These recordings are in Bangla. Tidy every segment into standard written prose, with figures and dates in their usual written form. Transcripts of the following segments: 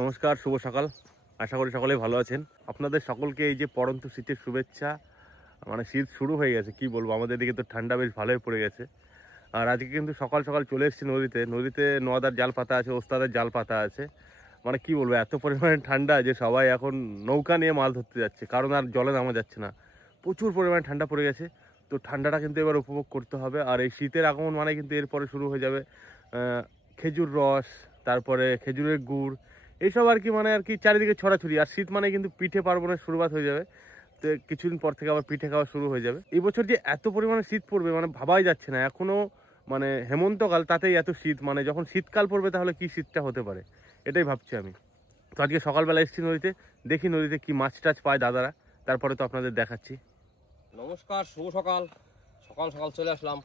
নমস্কার, শুভ সকাল। আশা করি সকলেই ভালো আছেন। আপনাদের সকলকে এই যে পড়ন্ত শীতের শুভেচ্ছা। মানে শীত শুরু হয়ে গেছে, কি বলবো, আমাদের দিকে তো ঠান্ডা বেশ ভালোই পড়ে গেছে। আর আজকে কিন্তু সকাল সকাল চলে এসেছি নদীতে নোয়াদার জাল পাতা আছে, ওস্তাদের জাল পাতা আছে। মানে কি বলবো, এত পরিমাণে ঠান্ডা যে সবাই এখন নৌকা নিয়ে মাছ ধরতে যাচ্ছে, কারণ আর জলে নামা যাচ্ছে না। প্রচুর পরিমাণে ঠান্ডা পড়ে গেছে, তো ঠান্ডাটা কিন্তু এবার উপভোগ করতে হবে। আর এই শীতের আগমন মানে কিন্তু এরপরে শুরু হয়ে যাবে খেজুর রস, তারপরে খেজুরের গুড়, এইসব আর কি চারিদিকে ছড়াছড়ি। আর শীত মানে কিন্তু পিঠে পার্বণের শুরুয়াত হয়ে যাবে। তো কিছুদিন পর থেকে আবার পিঠে খাওয়া শুরু হয়ে যাবে। এই বছর যে এত পরিমাণে শীত পড়বে মানে ভাবাই যাচ্ছে না। এখনও মানে হেমন্তকাল, তাতেই এত শীত। মানে যখন শীতকাল পড়বে তাহলে কি শীতটা হতে পারে, এটাই ভাবছি আমি। তো আজকে সকালবেলা এসেছি নদীতে, দেখি নদীতে কি মাছ টাছ পায় দাদারা, তারপরে তো আপনাদের দেখাচ্ছি। নমস্কার, শুভ সকাল। সকাল সকাল চলে আসলাম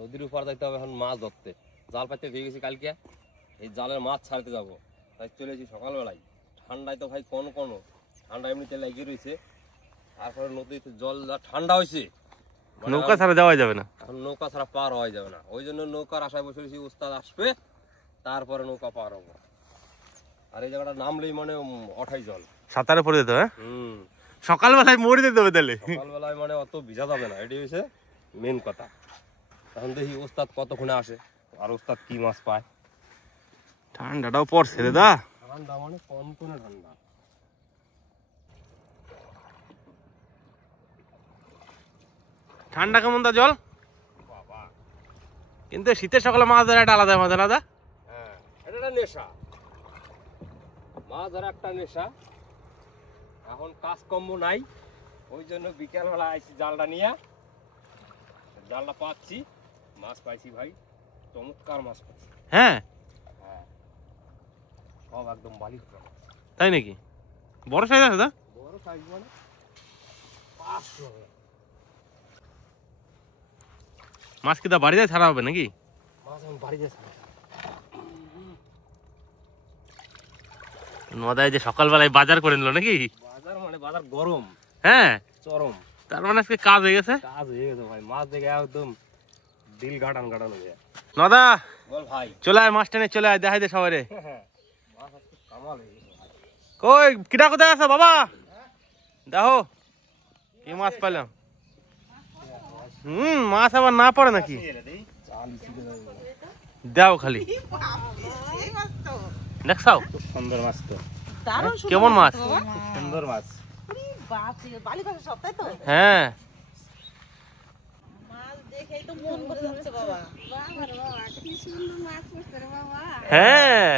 নদীর উপর, যাইতে হবে এখন মাছ ধরতে। জাল পাইতে দিয়ে গেছি কালকে, এই জালের মাছ ছাড়তে যাবো, তাই চলে এসেছি সকালবেলায়। ঠান্ডায় তো ভাই কোনো ঠান্ডা এমনিতে লাগিয়ে রয়েছে। তারপরে নদীতে জল যা ঠান্ডা হয়েছে, নৌকা ছাড়া যাওয়া যাবে না, এখন নৌকা ছাড়া পার হওয়া যাবে না। ওই জন্য নৌকার আশায় বসে রয়েছি, উস্তাদ আসবে তারপরে নৌকা পার হবো। আর এই জায়গাটা নামলেই মানে অঠাই জল, সাঁতারে পড়ে যেতে হবে। সকালবেলায় মরে যেতে হবে তাহলে। সকালবেলায় মানে অত ভিজা যাবে না, এটি হচ্ছে মেন কথা। এখন দেখি ওস্তাদ কতক্ষণে আসে, আর ওস্তাদ কি মাছ পায়। ঠান্ডাটাও পড়ছে দাদা, ঠান্ডা মানে কনকনে ঠান্ডা। ঠান্ডা কেমন তা জল বাবা, কিন্তু শীতের সকালে মাছ ধরা একটা আলাদা মজা না দা? হ্যাঁ, এটা একটা নেশা, মাছ ধরা একটা নেশা। এখন কাজকর্ম নাই, ওই জন্য বিকেলবেলা আইছি জালটা নিয়ে। জালটা পাচ্ছি, মাছ পাইছি ভাই, চমৎকার মাছ পাইছি। হ্যাঁ হ্যাঁ, সব একদম বালি। তাই নাকি? বড় সাইজ আছে দা? বড় সাইজ মানে 500। মাছ কি দা বাড়িতে ছাড়া হবে নাকি? মাছ এখন বাড়িতে ছাড়া। নদায় যে সকালবেলায় বাজার করে নিল নাকি? বাজার মানে বাজার গরম, হ্যাঁ চরম। তার মানে আজকে কাজ হয়ে গেছে। কাজ হয়ে গেছে ভাই, মাছ দেখে একদম দিল গাটান হয়ে যায়। নদা বল ভাই, চলে আয়, মাছ টেনে চলে আয়, দেখাই দে সবাই রে। মাছ আজকে কামাল হয়ে গেছে ভাই। কই কিটা কোথায় আছে বাবা? দেখো কি মাছ পাইলাম। মাছ আবার না পড়ে নাকি? দাও খালি দেখছাও। সুন্দর মাছ তো, কেমন মাছ? সুন্দর মাছ। হ্যাঁ হ্যাঁ,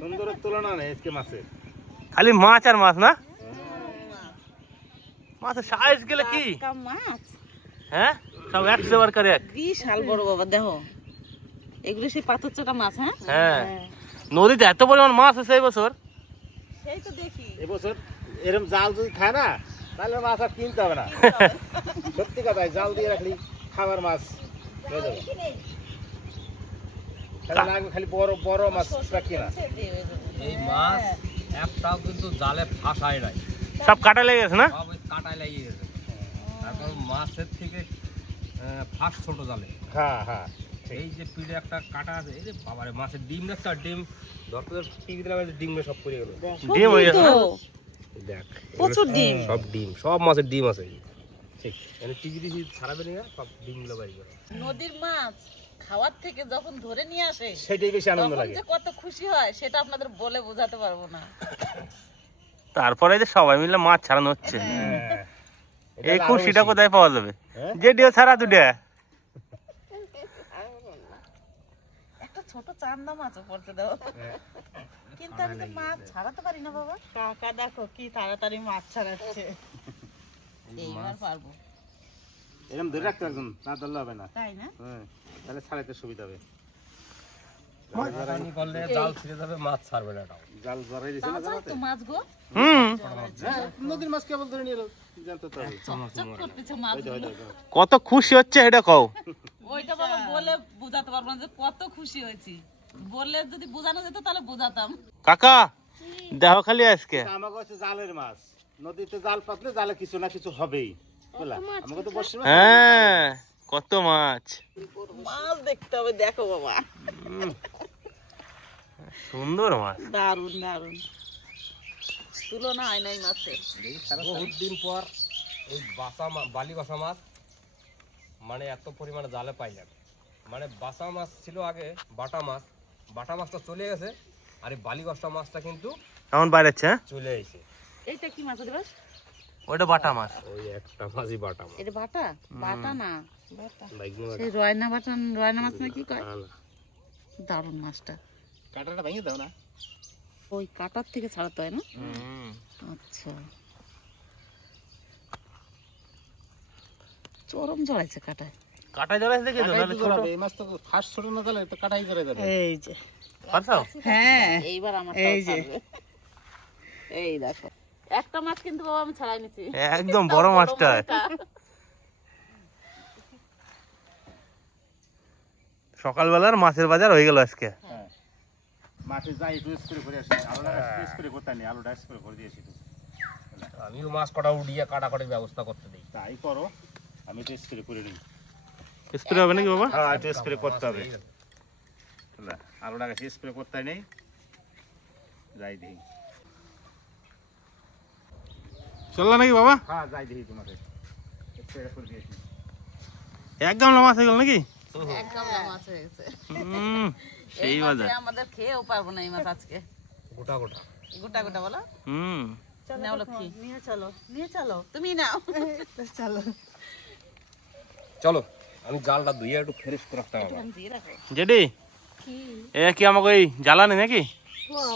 সুন্দরের তুলনা নেই আজকে মাছের। খালি মাছ আর মাছ না? মাছের সাইজ গেলে কি মাছ, হ্যাঁ সব 100 বার করে এক। বিশাল বড় বাবা, দেখো এগুলো সেই পাথর চটা মাছ। হ্যাঁ হ্যাঁ, নদীতে এত পরিমাণ মাছ আছে এই বছর। সেই তো দেখি এবছর এরকম জাল যদি খায় না, তাহলে মাছ আর কিনতে হবে না। সত্যি কথাই, জাল দিয়ে রাখলি খাবার মাছ হয়ে যাবে। খালি বড় বড় মাছ কিনা। এই মাছ একটাও কিন্তু জালে ফাঁসায় নাই, সব কাটা লেগে গেছে না? সব কাটায় লেগে গেছে। তারপর মাছের থেকে ফাঁস ছোট জালে। হ্যাঁ হ্যাঁ, এই যে পিঠে একটা কাটা আছে, এই যে বাবারে মাছের ডিম দেখছো? ডিম ধরতে টিভি দিলাম, ডিমে সব পড়ে গেল। ডিম হয়ে গেছে না? দেখ প্রচুর ডিম, সব ডিম, সব মাছের ডিম আছে। ঠিক মানে টিভি দিছি ছাড়াবে না, সব ডিমগুলো বাইরে গেল। নদীর মাছ খাওয়ার থেকে যখন ধরে নিয়ে আসে সেটাই বেশি আনন্দ লাগে। যে কত খুশি হয় সেটা আপনাদের বলে বোঝাতে পারবো না। তারপরে যে সবাই মিলে মাছ ছাড়ানো হচ্ছে, এই খুশিটা কোথায় পাওয়া যাবে? যে ডিও ছাড়া দুটা, একটা ছোট চান্দা মাছও পড়তে দাও, কিন্তু আমি তো মাছ ছাড়াতে পারি না বাবা। কাকা দেখো কি তাড়াতাড়ি মাছ ছাড়াচ্ছে, এইবার পারবো। এরকম ধরে রাখতে একজন, না ধরলে হবে না, তাই না? হ্যাঁ, তাহলে ছাড়াইতে সুবিধা হবে। জাল ছিঁড়ে যাবে, মাছ ছাড়বে না। জাল জড়াই দিছে না জালাতে, মাছ গো, নদীর মাছ কেবল ধরে নিয়ে জানতে তো হবে। চকচক করতেছে মাছগুলো। কত খুশি হচ্ছে এটা কও। ওইটা বাবা বলে বোঝাতে পারবো না যে কত খুশি হয়েছি। বললে যদি বোঝানো যেত তাহলে বোঝাতাম। কাকা দেখো খালি আজকে আমাকে হচ্ছে জালের মাছ, নদীতে জাল পাতলে জালে কিছু না কিছু হবেই। আমাকে তো বসে হ্যাঁ, কত মাছ। মাছ দেখতে হবে, দেখো বাবা। সুন্দর মাছ। দারুন দারুন, তুলনা হয় নাই মাছের। বহুত দিন পর এই বালি গসা মাছ মানে এত পরিমাণে জালে পাইলাম। মানে বাসা মাছ ছিল আগে, বাটা মাছটা চলে গেছে, আর এই বালি গসা মাছটা কিন্তু এখন বাইরেছে। চলে এসেছে। এইটা কি মাছ দিবস? ওইটা বাটা মাছ। ওই একটা মাছই বাটা মাছ। এটা বাটা? বাটা না, বাটা বাইগুলো সেই রয়না বাটা, রয়না মাছ না কি কয়? না, না। দারুন মাছটা। কাঁটাটা ভেঙে দাও না। ওই কাটার থেকে ছাড়াতে হয় না? আচ্ছা, চরম জড়াইছে কাটায়। কাটা জড়াইছে দেখে তো, নাহলে ছোট। এই মাছ তো ফার্স্ট ছোট না, তাহলে তো কাটাই করে যাবে। এই যে পারছাও? হ্যাঁ, এইবার আমার এই যে এই দেখো একটা মাছ কিন্তু বাবা আমি ছাড়াই নিছি, একদম বড় মাছটা। সকালবেলার মাছের বাজার হয়ে গেল আজকে। মাঠে যাই একটু স্প্রে করে আসি, আলুটা স্প্রে করতে নেই, আলুটা স্প্রে করে দিয়েছি। আমিও মাছ কটা উড়িয়ে কাটাকাটির ব্যবস্থা করতে দিই। তাই করো, আমি তো স্প্রে করে নিই। স্প্রে হবে নাকি বাবা? হ্যাঁ, একটু স্প্রে করতে হবে। আলুটা গাছে স্প্রে করতে নেই, যাই দেখি। চললো নাকি বাবা? হ্যাঁ, যাই দেখি তোমাকে স্প্রে করে দিয়েছি। এক গামলা মাছ হয়ে গেল নাকি? এক গামলা মাছ হয়ে গেছে। সেই বাজার। আমাদের খেয়েও পারবো না এই মাছ আজকে। গোটা গোটা গোটা গোটা বলো। হুম, নাও লক্ষ্মী, নিয়ে চলো, নিয়ে চলো, তুমি নাও। চলো চলো, আমি জালটা ধুইয়ে একটু ফ্রেশ করে রাখতে হবে। দিয়ে রাখো। জেডি এ কি আমাকে ওই জ্বালানি নাকি?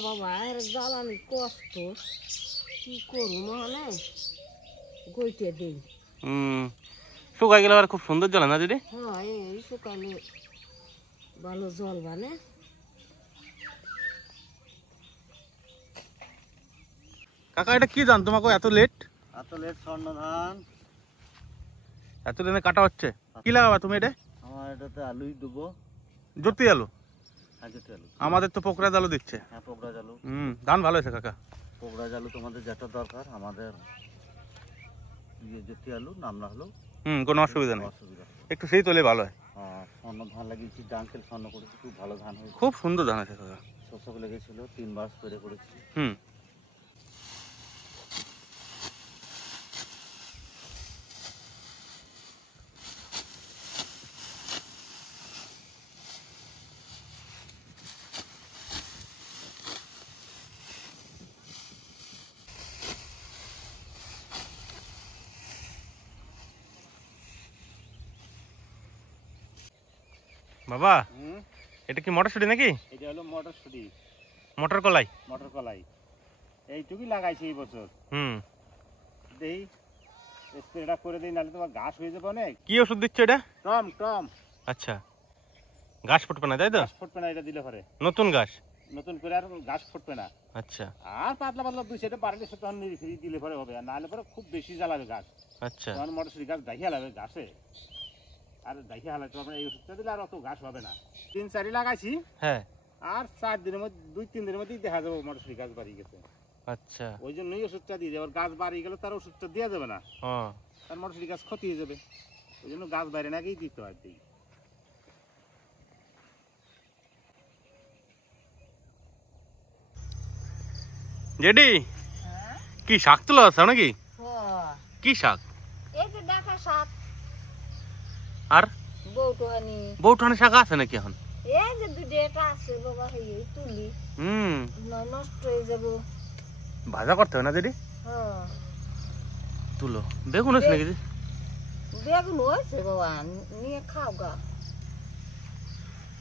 বাবা এর জ্বালানি কষ্ট, কি করুন মানে গইতে দেই। শুকাই গেলে আর খুব সুন্দর জ্বালা না জেডি? হ্যাঁ, এই সকালে ভালো জল বানে। কাকা এটা কি জান তোমাকে এত লেট? এত লেট স্বর্ণ ধান, এত দিনে কাটা হচ্ছে, কি লাগাবা তুমি এটা? আমার এটাতে আলুই দেবো। জ্যোতি আলু? হ্যাঁ, জ্যোতি আলু। আমাদের তো পোকরা আলু দিচ্ছে। হ্যাঁ, পোকরা আলু। ধান ভালো হয়েছে কাকা। পোকরা আলু তোমাদের যেটা দরকার, আমাদের জ্যোতি আলু নাম না হলেও কোনো অসুবিধা নেই, অসুবিধা হবে। একটু সেই তোলে ভালো হয়। স্বর্ণ ধান লাগিয়েছি, ডাঙ্কেল স্বর্ণ করেছি, খুব ভালো ধান হয়েছে। খুব সুন্দর ধান আছে কাকা। শোষক লেগেছিল, 3 বার স্প্রে করেছি। বাবা এটা কি মটরশুঁটি নাকি? এটা হলো মটরশুঁটি, মটর কলাই। মটর কলাই এইটুকুই লাগাইছি এই বছর। দেখি স্প্রেটা করে দিই, নাহলে তোমার ঘাস হয়ে যাবে অনেক। কি ওষুধ দিচ্ছ এটা? Tom Tom. আচ্ছা, ঘাস ফুটবে না তাই তো? ঘাস ফুটবে না এটা দিলে পরে, নতুন ঘাস। নতুন করে আর ঘাস ফুটবে না। আচ্ছা আর পাতলা পাতলা 2 সাইডে বাড়লে সে তখন নিরিফিরি দিলে পরে হবে, আর নাহলে পরে খুব বেশি জ্বালাবে ঘাস। আচ্ছা, তখন মটরশুঁটি গাছ দেখিয়ে লাগবে ঘাসে, আর দেখিয়ে হালাতে হবে। এই ওষুধটা দিলে আর অত ঘাস হবে না। 3-4 লাগাইছি, হ্যাঁ। আর 4 দিনের মধ্যে 2-3 দিনের মধ্যেই দেখা যাবে মটরশুঁটি গাছ বাড়ি গেছে। আচ্ছা, ওই জন্যই ওষুধটা দিয়ে যাবে। গাছ বাড়ি গেলে তার ওষুধটা দেওয়া যাবে না, তার মটরশুঁটি গাছ ক্ষতি হয়ে যাবে। ওই জন্য গাছ বাইরে না গিয়ে দিতে হয়। জেডি কি শাক তোলা আছে নাকি? কি শাক? এই যে দেখা শাক, আর বউটুহানি, বউঠানি শাক আছে নাকি এখন? এই যে দুইটা আছে বাবা, এই তুলি নষ্ট হয়ে যাব, ভাজা করতে হবে না জেডি? হ্যাঁ, তুলো। বেগুন আছে নাকি? বেগুন হয়েছে বাবা, নিয়ে খাও গা।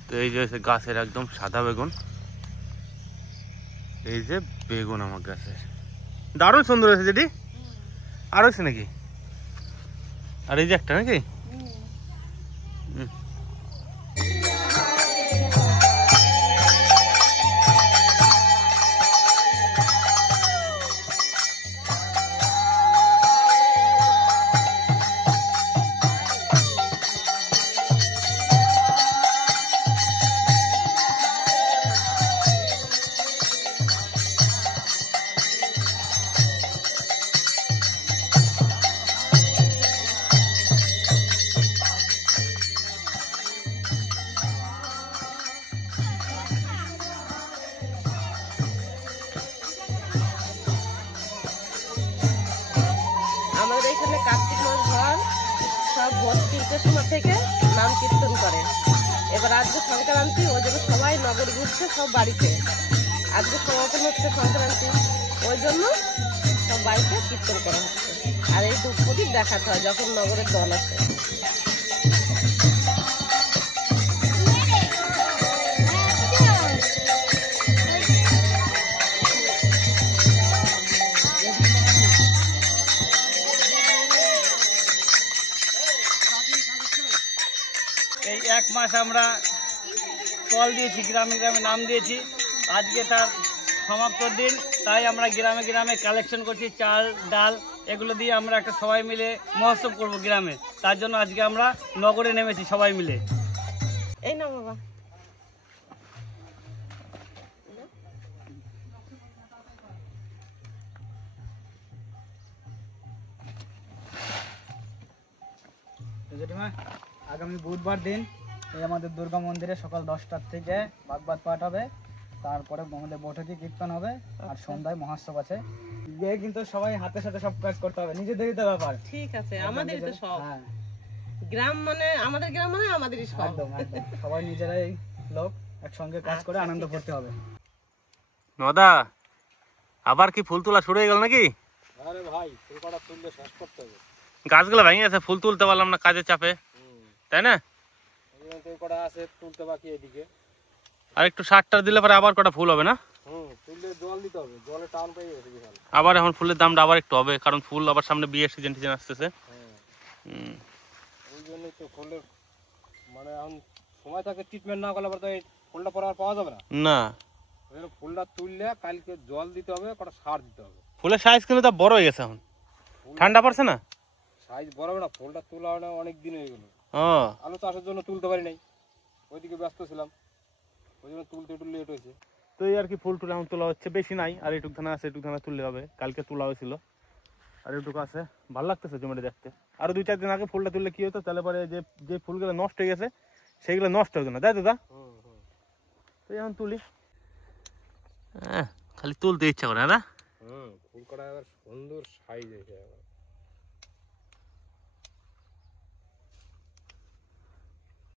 তো এই যে গাছের একদম সাদা বেগুন, এই যে বেগুন আমার গাছের দারুণ সুন্দর হয়েছে জেডি। আর হয়েছে নাকি? আর এই যে একটা নাকি? চারটের সময় থেকে নাম কীর্তন করে। এবার আজকে সংক্রান্তি, ওই জন্য সবাই নগর ঘুরছে, সব বাড়িতে। আজকে সমাপন হচ্ছে সংক্রান্তি, ওই জন্য সব বাড়িতে কীর্তন করা হচ্ছে। আর এই ধূপ প্রদীপ দেখাতে হয় যখন নগরের দল আসে। এই 1 মাস আমরা কল দিয়েছি, গ্রামে গ্রামে নাম দিয়েছি। আজকে তার সমাপ্তর দিন, তাই আমরা গ্রামে গ্রামে কালেকশন করছি, চাল ডাল এগুলো দিয়ে আমরা একটা সবাই মিলে মহোৎসব করব গ্রামে। তার জন্য আজকে আমরা নগরে নেমেছি সবাই মিলে। এই না বাবা, জেঠিমা, আগামী বুধবার দিন এই আমাদের দুর্গা মন্দিরে সকাল 10টার থেকে ভাগবত পাঠ হবে, তারপরে আমাদের বৈঠকি কীর্তন হবে, আর সন্ধ্যায় মহোৎসব আছে। গিয়ে কিন্তু সবাই হাতের সাথে সব কাজ করতে হবে, নিজেদেরই তো ব্যাপার। ঠিক আছে, আমাদেরই তো সব। হ্যাঁ, গ্রাম মানে আমাদের গ্রাম মানে আমাদেরই সব। একদম একদম সবাই নিজেরাই লোক, একসঙ্গে কাজ করে আনন্দ করতে হবে। নদা, আবার কি ফুল তোলা শুরু হয়ে গেল নাকি? আরে ভাই, ফুল কটা তুললে শেষ করতে হবে। গাছগুলো ভেঙে গেছে, ফুল তুলতে পারলাম না কাজের চাপে, তাই না? এই কটা আছে তুলতে বাকি এদিকে। আর একটু সারটার দিলে পরে আবার কটা ফুল হবে না? তুললে জল দিতে হবে, জলে টান পেয়ে গেছে বিশাল। আবার এখন ফুলের দামটা আবার একটু হবে, কারণ ফুল আবার সামনে বিয়ের সিজন টিজন আসতেছে। ওই জন্যই তো ফুলের মানে এখন সময় থাকে, ট্রিটমেন্ট না করলে পরে তো এই ফুলটা পরে আর পাওয়া যাবে না। না, ওই জন্য ফুলটা তুললে কালকে জল দিতে হবে, কটা সার দিতে হবে। ফুলের সাইজ কিন্তু তা বড় হয়ে গেছে এখন, ঠান্ডা পড়ছে না? সাইজ বড় হবে না, ফুলটা তোলা হয় না, অনেক দিন হয়ে গেল। ও, আলু চাষের জন্য তুলতে পারি নাই, ওইদিকে ব্যস্ত ছিলাম, ওই জন্য তুলতে একটু লেট হয়েছে। তো এই আর কি ফুল টুল এখন তোলা হচ্ছে, বেশি নাই, আর এইটুক ধানা আছে, এইটুক ধানা তুললে হবে। কালকে তোলা হয়েছিল, আর এইটুকু আছে। ভালো লাগতেছে জমিটা দেখতে। আরো 2-4 দিন আগে ফুলটা তুললে কি হতো, তাহলে পরে যে যে ফুলগুলো নষ্ট হয়ে গেছে সেইগুলো নষ্ট হতো না, তাই তো? তো এখন তুলি, খালি তুলতে ইচ্ছা করে না? ফুল কটা এবার সুন্দর সাইজ হয়েছে।